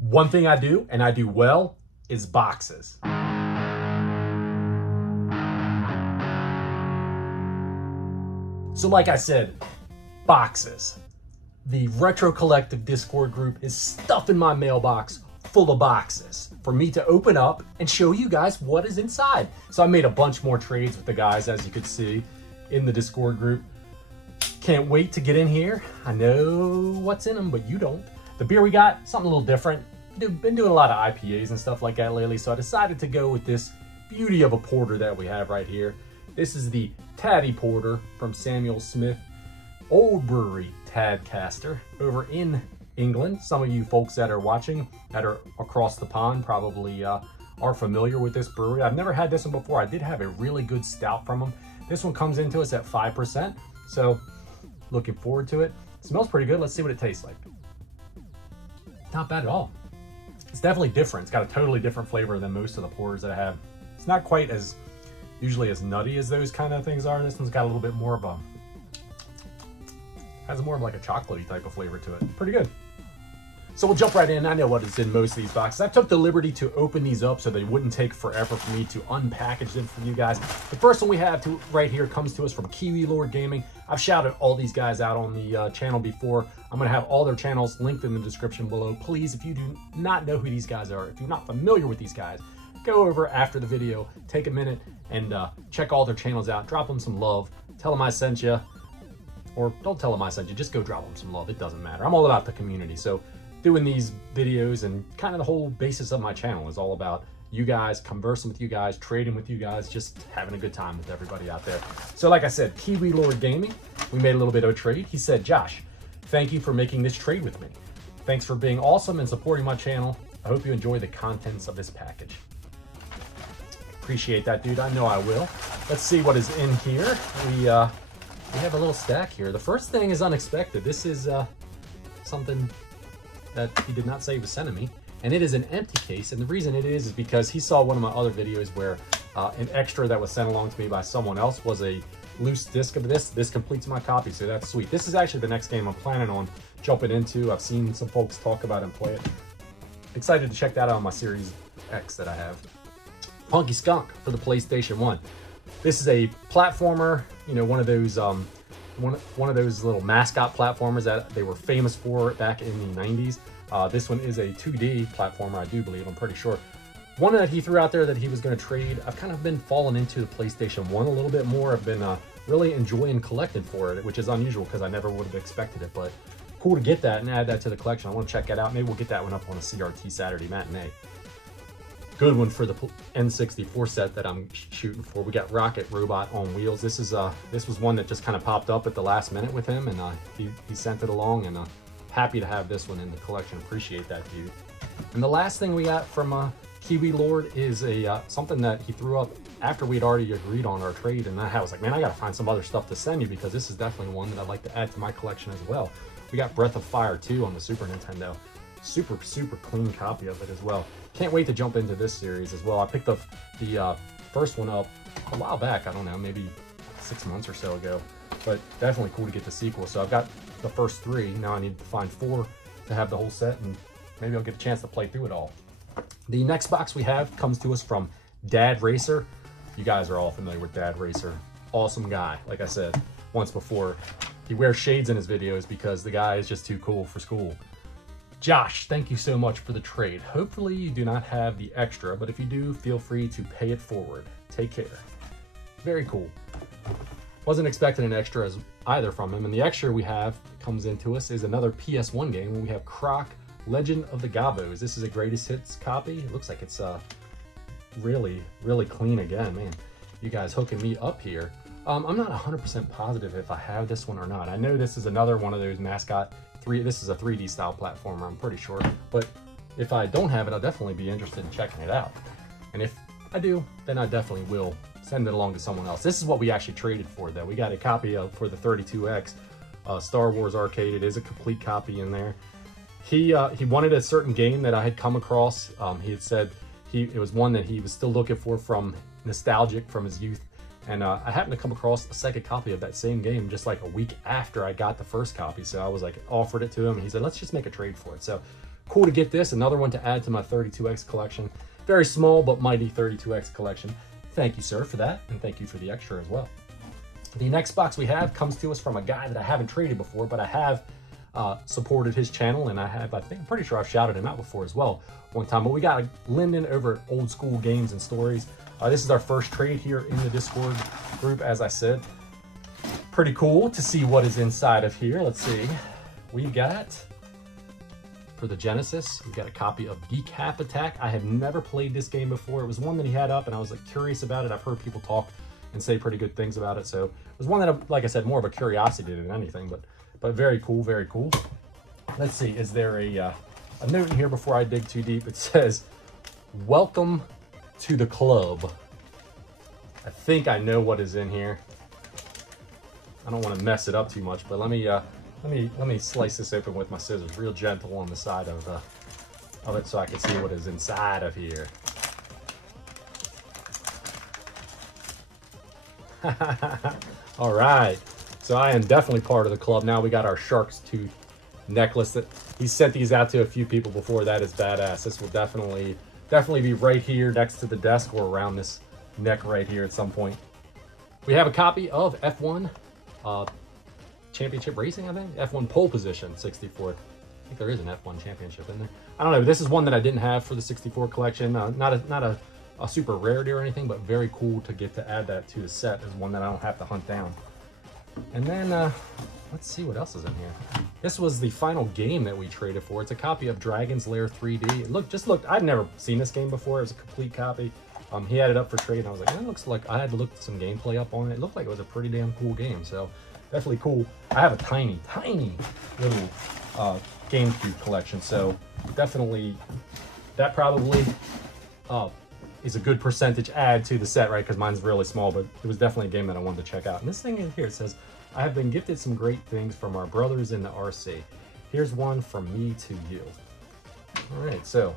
One thing I do, and I do well, is boxes. So like I said, boxes. The Retro Collective Discord group is stuffing my mailbox full of boxes for me to open up and show you guys what is inside. So I made a bunch more trades with the guys, as you could see in the Discord group. Can't wait to get in here. I know what's in them, but you don't. The beer we got, something a little different. Been doing a lot of IPAs and stuff like that lately, so I decided to go with this beauty of a porter that we have right here. This is the Taddy Porter from Samuel Smith, Old Brewery Tadcaster over in England. Some of you folks that are watching that are across the pond probably are familiar with this brewery. I've never had this one before. I did have a really good stout from them. This one comes into us at 5%, so looking forward to it. Smells pretty good. Let's see what it tastes like. Not bad at all. It's definitely different. It's got a totally different flavor than most of the porters that I have. It's not quite as usually as nutty as those kind of things are. This one's got a little bit more of a, has more of like a chocolatey type of flavor to it. Pretty good. So we'll jump right in. I know what is in most of these boxes. I took the liberty to open these up so they wouldn't take forever for me to unpackage them for you guys. The first one we have right here comes to us from Kiwi Lord Gaming. I've shouted all these guys out on the channel before. I'm gonna have all their channels linked in the description below. Please, if you do not know who these guys are, if you're not familiar with these guys, go over after the video, take a minute and check all their channels out. Drop them some love. Tell them I sent you, or don't tell them I sent you, just go drop them some love. It doesn't matter. I'm all about the community. So doing these videos and kind of the whole basis of my channel is all about you guys, conversing with you guys, trading with you guys, just having a good time with everybody out there. So like I said, Kiwi Lord Gaming, we made a little bit of a trade. He said, Josh, thank you for making this trade with me. Thanks for being awesome and supporting my channel. I hope you enjoy the contents of this package. Appreciate that, dude. I know I will. Let's see what is in here. We have a little stack here. The first thing is unexpected. This is something that he did not say he was sending me, and it is an empty case. And the reason it is because he saw one of my other videos where an extra that was sent along to me by someone else was a loose disc of this. This completes my copy, so that's sweet. This is actually the next game I'm planning on jumping into. I've seen some folks talk about it and play it. Excited to check that out on my Series X that I have. Punky Skunk for the PlayStation 1. This is a platformer, you know, one of those one of those little mascot platformers that they were famous for back in the 90s. This one is a 2D platformer, I do believe, I'm pretty sure. One that he threw out there that he was going to trade, I've kind of been falling into the PlayStation 1 a little bit more. I've been really enjoying collecting for it, which is unusual because I never would have expected it, but cool to get that and add that to the collection. I want to check that out. Maybe we'll get that one up on a CRT Saturday matinee. Good one for the N64 set that I'm shooting for. We got Rocket Robot on Wheels. This was one that just kind of popped up at the last minute with him, and he sent it along, and happy to have this one in the collection. Appreciate that, dude. And the last thing we got from Kiwi Lord is something that he threw up after we'd already agreed on our trade, and I was like, man, I gotta find some other stuff to send you because this is definitely one that I'd like to add to my collection as well. We got Breath of Fire 2 on the Super Nintendo. Super clean copy of it as well. Can't wait to jump into this series as well. I picked up the first one up a while back. I don't know, maybe 6 months or so ago, but definitely cool to get the sequel. So I've got the first 3. Now I need to find 4 to have the whole set, and maybe I'll get a chance to play through it all. The next box we have comes to us from Dad Racer. You guys are all familiar with Dad Racer. Awesome guy. Like I said once before, he wears shades in his videos because the guy is just too cool for school. Josh, thank you so much for the trade. Hopefully you do not have the extra, but if you do, feel free to pay it forward. Take care. Very cool. Wasn't expecting an extra either from him, and the extra we have comes into us is another PS1 game where we have Croc, Legend of the Gobos. This is a greatest hits copy. It looks like it's really clean again, man. You guys hooking me up here. I'm not 100% positive if I have this one or not. I know this is another one of those mascot. This is a 3D style platformer, I'm pretty sure. But if I don't have it, I'll definitely be interested in checking it out. And if I do, then I definitely will send it along to someone else. This is what we actually traded for, though. We got a copy of for the 32X Star Wars Arcade. It is a complete copy in there. He wanted a certain game that I had come across. He had said it was one that he was still looking for from nostalgic from his youth. And I happened to come across a second copy of that same game just like a week after I got the first copy. So I was like, offered it to him, and he said, let's just make a trade for it. So cool to get this. Another one to add to my 32X collection. Very small but mighty 32X collection. Thank you, sir, for that, and thank you for the extra as well. The next box we have comes to us from a guy that I haven't traded before, but I have supported his channel, and I'm pretty sure I've shouted him out before as well one time. But we got Lyndon over at Old School Games and Stories. This is our first trade here in the Discord group, as I said. Pretty cool to see what is inside of here. Let's see. We got, for the Genesis, we got a copy of Decap Attack. I have never played this game before. It was one that he had up, and I was like curious about it. I've heard people talk and say pretty good things about it. So it was one that, like I said, more of a curiosity than anything, but very cool, very cool. Let's see, is there a note in here before I dig too deep? It says, welcome to the club. I think I know what is in here. I don't want to mess it up too much, but let me slice this open with my scissors, real gentle on the side of it, so I can see what is inside of here. All right, so I am definitely part of the club now. We got our shark's tooth necklace that he sent these out to a few people before. That is badass. This will definitely be right here next to the desk or around this neck right here at some point. We have a copy of F1 Championship Racing, I think. F1 Pole Position 64. I think there is an F1 Championship in there. I don't know. This is one that I didn't have for the 64 collection. Not a super rarity or anything, but very cool to get to add that to the set as one that I don't have to hunt down. And then let's see what else is in here. This was the final game that we traded for. It's a copy of Dragon's Lair 3D. It I'd never seen this game before. It was a complete copy. He had it up for trade, and I was like, it looks like, I had to look some gameplay up on it. It looked like it was a pretty damn cool game, so definitely cool. I have a tiny little GameCube collection, so definitely that probably is a good percentage add to the set, right? Because mine's really small, but it was definitely a game that I wanted to check out. And this thing in here, it says, I have been gifted some great things from our brothers in the RC. Here's one from me to you. All right, so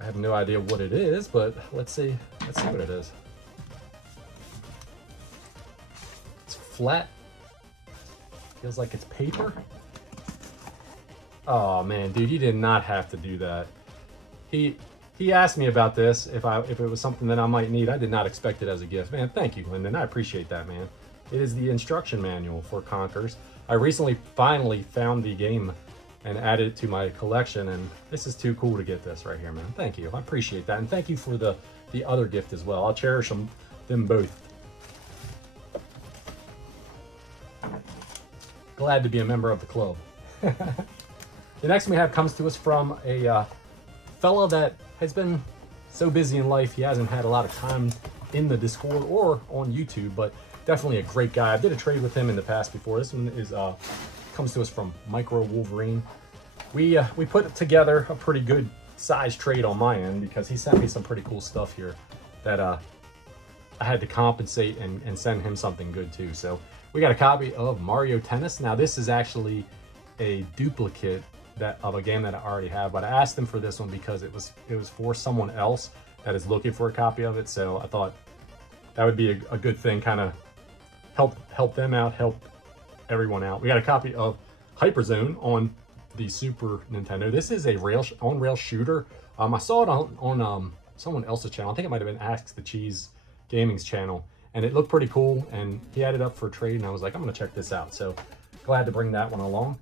I have no idea what it is, but let's see what it is. It's flat. Feels like it's paper. Oh man, dude, you did not have to do that. He asked me about this, if it was something that I might need. I did not expect it as a gift. Man, thank you, Lyndon. I appreciate that, man. It is the instruction manual for Conkers. I recently finally found the game and added it to my collection, and this is too cool to get this right here, man. Thank you. I appreciate that, and thank you for the other gift as well. I'll cherish them both. Glad to be a member of the club. The next one we have comes to us from a fella that has been so busy in life, he hasn't had a lot of time in the Discord or on YouTube, but definitely a great guy. I did a trade with him in the past before. This one is comes to us from Micro Wolverine. We put together a pretty good size trade on my end because he sent me some pretty cool stuff here that I had to compensate and send him something good too. So we got a copy of Mario Tennis. Now this is actually a duplicate of a game that I already have, but I asked him for this one because it was for someone else that is looking for a copy of it. So I thought that would be a good thing, kind of help them out, help everyone out. We got a copy of Hyperzone on the Super Nintendo. This is a on-rail shooter. I saw it on someone else's channel. I think it might have been Ask the Cheese Gaming's channel, and it looked pretty cool, and he had it up for trade, and I was like, I'm gonna check this out. So glad to bring that one along.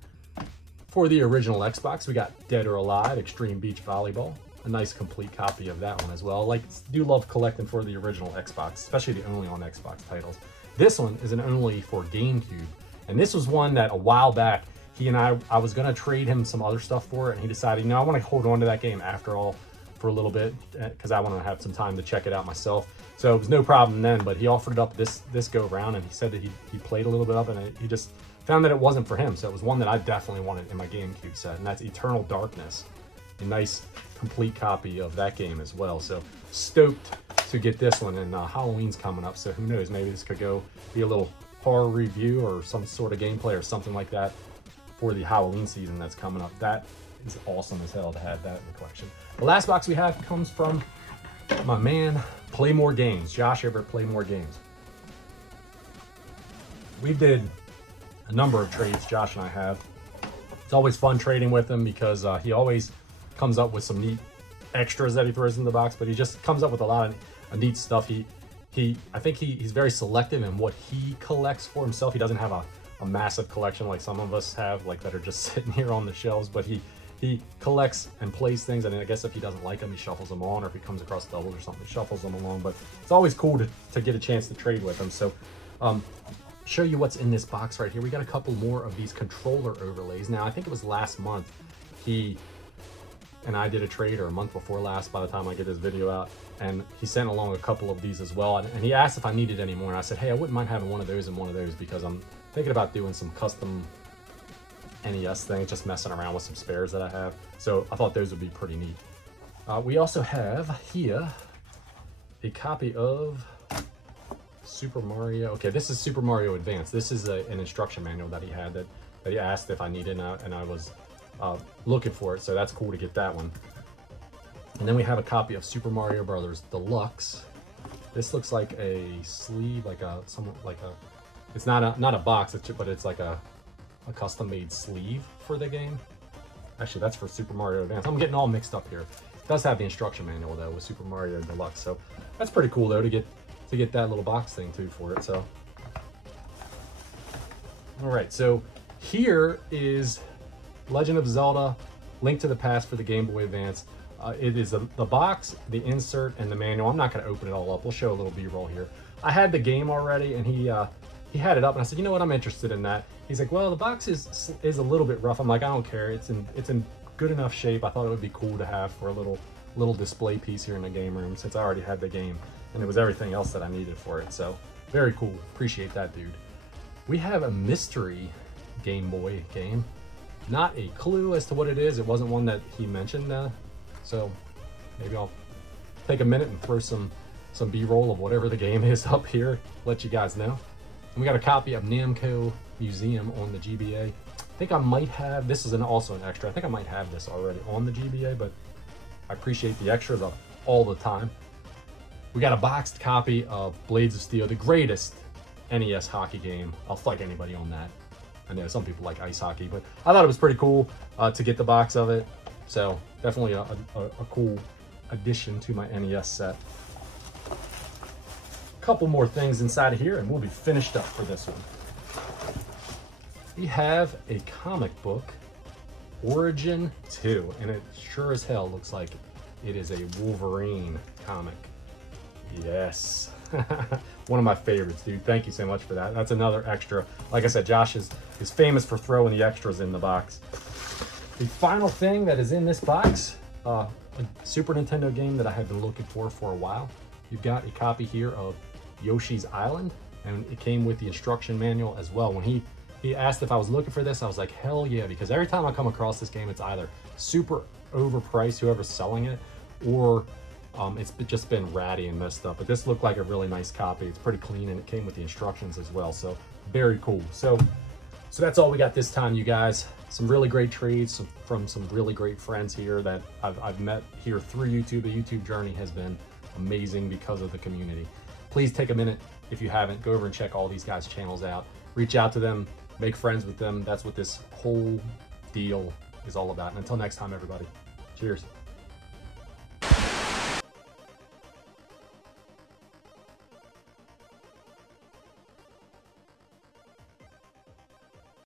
For the original Xbox, we got Dead or Alive Extreme Beach Volleyball. A nice complete copy of that one as well. Do love collecting for the original Xbox, especially the only on Xbox titles. This one is an only for GameCube. And this was one that a while back, he and I was gonna trade him some other stuff for it, and he decided, no, I wanna hold on to that game after all for a little bit, because I wanna have some time to check it out myself. So it was no problem then, but he offered it up this go around, and he said that he played a little bit of it, and he just found that it wasn't for him. So it was one that I definitely wanted in my GameCube set, and that's Eternal Darkness. A nice complete copy of that game as well. So stoked to get this one, and Halloween's coming up, so who knows, maybe this could go be a little horror review or some sort of gameplay or something like that for the Halloween season that's coming up. That is awesome as hell to have that in the collection. The last box we have comes from my man Play More Games, Josh over at Play More Games. We did a number of trades, Josh and I have. It's always fun trading with him because he always comes up with some neat extras that he throws in the box, but he just comes up with a lot of neat stuff. I think he's very selective in what he collects for himself. He doesn't have a massive collection like some of us have, like that are just sitting here on the shelves, but he collects and plays things, and I guess if he doesn't like them, he shuffles them on, or if he comes across doubles or something, he shuffles them along. But it's always cool to get a chance to trade with him. So show you what's in this box right here. We got a couple more of these controller overlays. Now, I think it was last month he and I did a trade, or a month before last by the time I get this video out, and he sent along a couple of these as well, and he asked if I needed any more, and I said, hey, I wouldn't mind having one of those and one of those, because I'm thinking about doing some custom NES things, just messing around with some spares that I have. So I thought those would be pretty neat. We also have here a copy of Super Mario. Okay, this is Super Mario Advance. This is an instruction manual that he had that he asked if I needed, and I was looking for it, so that's cool to get that one. And then we have a copy of Super Mario Brothers Deluxe. This looks like a sleeve, it's not a box, but it's like a custom-made sleeve for the game. Actually, that's for Super Mario Advance. I'm getting all mixed up here. It does have the instruction manual though with Super Mario Deluxe, so that's pretty cool though to get that little box thing too for it. So, all right, so here is Legend of Zelda: Link to the Past for the Game Boy Advance. It is the box, the insert, and the manual. I'm not going to open it all up. We'll show a little B-roll here. I had the game already, and he had it up, and I said, you know what, I'm interested in that. He's like, well, the box is a little bit rough. I'm like, I don't care. It's in good enough shape. I thought it would be cool to have for a little display piece here in the game room, since I already had the game, and it was everything else that I needed for it. So very cool. Appreciate that, dude. We have a mystery Game Boy game. Not a clue as to what it is. It wasn't one that he mentioned, so maybe I'll take a minute and throw some B-roll of whatever the game is up here, let you guys know. And we got a copy of Namco Museum on the GBA. I think I might have, this is also an extra, I think I might have this already on the GBA, but I appreciate the extras all the time. We got a boxed copy of Blades of Steel, the greatest NES hockey game. I'll fight anybody on that. I know some people like ice hockey, but I thought it was pretty cool to get the box of it. So definitely a cool addition to my NES set. A couple more things inside of here and we'll be finished up for this one. We have a comic book, Origin 2, and it sure as hell looks like it is a Wolverine comic. Yes. One of my favorites, dude. Thank you so much for that. That's another extra. Like I said, Josh is famous for throwing the extras in the box. The final thing that is in this box, a Super Nintendo game that I have been looking for a while. You've got a copy here of Yoshi's Island, and it came with the instruction manual as well. When he asked if I was looking for this, I was like, hell yeah, because every time I come across this game, it's either super overpriced, whoever's selling it, or it's just been ratty and messed up. But this looked like a really nice copy. It's pretty clean, and it came with the instructions as well, so very cool. So that's all we got this time, you guys. Some really great trades from some really great friends here that I've met here through YouTube. The YouTube journey has been amazing because of the community. Please take a minute, if you haven't, go over and check all these guys' channels out. Reach out to them, make friends with them. That's what this whole deal is all about. And until next time, everybody, cheers.